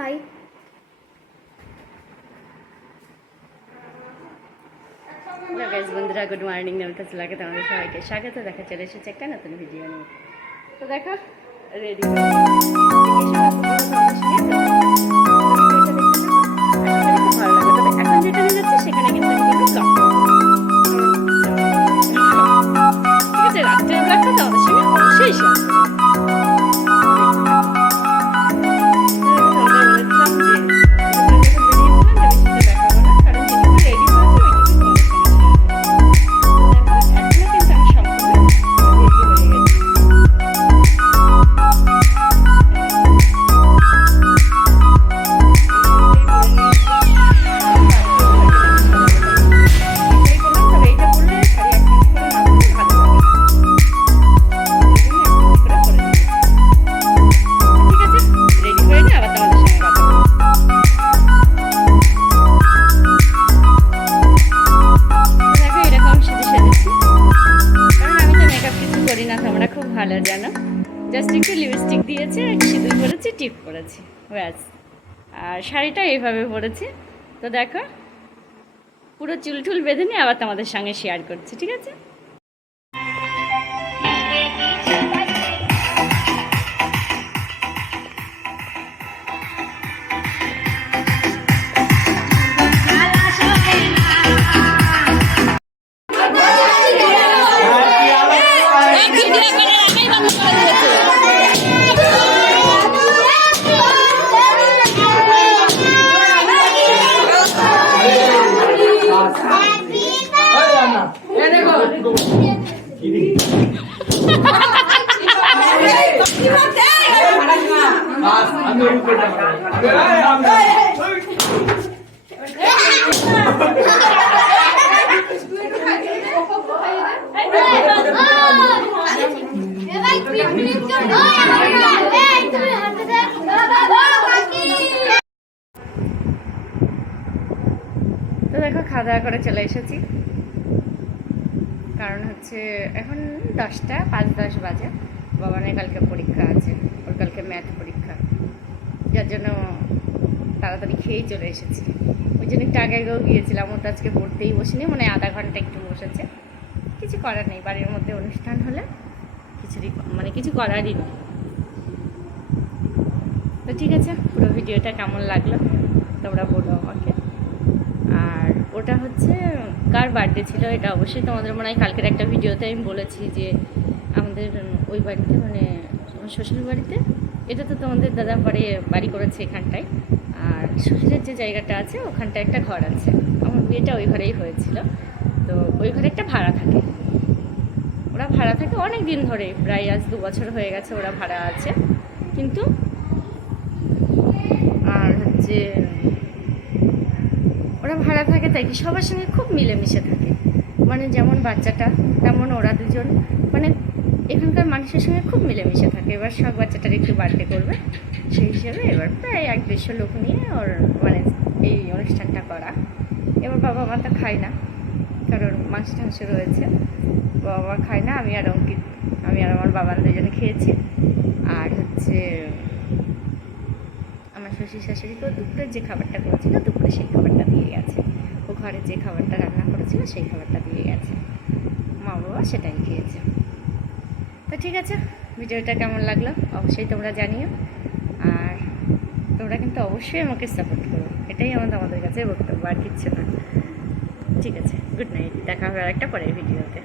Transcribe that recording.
High. Hello guys, বন্ধুরা good morning. নমস্কার, লাগে তোমাদের সবাইকে স্বাগত। দেখা চলে এসেছে একটা নতুন ভিডিও নিয়ে। তো দেখো রেডি ভালো লাগে। তবে এখন যেখানে যাচ্ছে সেখানে কিন্তু আমি একটু কম, ঠিক আছে। রাত্রের ব্লগটা তোমাদের সঙ্গে অবশ্যই শেয়ার করবো। তোমরা খুব ভালো জানো, জাস্ট একটু লিপস্টিক দিয়েছে, সিঁদুর পরেছি, টিপ পরেছি, ব্যাস। আর শাড়িটা এইভাবে পরেছি। তো দেখো পুরো চুল টুল বেঁধে নিয়ে আবার তোমাদের সঙ্গে শেয়ার করছি, ঠিক আছে। তো দেখো খাওয়া দাওয়া করে চলে এসেছি, কারণ হচ্ছে এখন 10টা 5-10 বাজে। বাবানের কালকে পরীক্ষা আছে, ওর কালকে ম্যাথ পরীক্ষা, যার জন্য তাড়াতাড়ি খেয়েই চলে এসেছি। ওই জন্য একটু আগে আগেও গিয়েছিলাম। ও তো আজকে পড়তেই বসিনি, মানে আধা ঘন্টা একটু বসেছে। কিছু করার নেই, বাড়ির মধ্যে অনুষ্ঠান হলে কিছু করারই নেই। তো ঠিক আছে, পুরো ভিডিওটা কেমন লাগলো তোমরা বলো আমাকে। আর ওটা হচ্ছে কার বার্থডে ছিল এটা অবশ্যই তোমাদের মনে হয় কালকের একটা ভিডিওতে আমি বলেছি যে আমাদের ওই বাড়িতে, মানে আমার শ্বশুর বাড়িতে, এটা তো তোমাদের দাদা বাড়ি করেছে এখানটায়। আর শ্বশুরের যে জায়গাটা আছে ওখানটায় একটা ঘর আছে, আমার বিয়েটা ওই ঘরেই হয়েছিল। তো ওই ঘরে একটা ভাড়া থাকে, ওরা ভাড়া থাকে অনেক দিন ধরে, প্রায় আজ 2 বছর হয়ে গেছে ওরা ভাড়া আছে। কিন্তু আর হচ্ছে ওরা ভাড়া থাকে তাই কি সবার সঙ্গে খুব মিলেমিশে থাকে, মানে যেমন বাচ্চাটা তেমন ওরা দুজন, মানে এখানকার মানুষের সঙ্গে খুব মিলেমিশে থাকে। এবার সব বাচ্চাটার একটু বার্থডে করবে, সেই হিসেবে এবার প্রায় 1-150 লোক নিয়ে ওর মানে এই অনুষ্ঠানটা করা। এবার বাবা মা তো খায় না, কারণ মাংস টাংস রয়েছে, বাবা মা খায় না। আমি আর অঙ্কিত, আমি আর আমার বাবা দুজনে খেয়েছি। আর হচ্ছে আমার শ্বশুর শাশুড়িকেও দুপুরে যে খাবারটা করেছিল, দুপুরে সেই খাবারটা দিয়ে গেছে। ও ঘরে যে খাবারটা রান্না করেছিল সেই খাবারটা দিয়ে গেছে, মা বাবা সেটাই খেয়েছে। তো ঠিক আছে, ভিডিওটা কেমন লাগলো অবশ্যই তোমরা জানিও। আর তোমরা কিন্তু অবশ্যই আমাকে সাপোর্ট করো, এটাই আমাদের কাছে বক্তব্য, আর কিচ্ছু না। ঠিক আছে, গুড নাইট, দেখা হবে আর একটা পরের ভিডিওতে।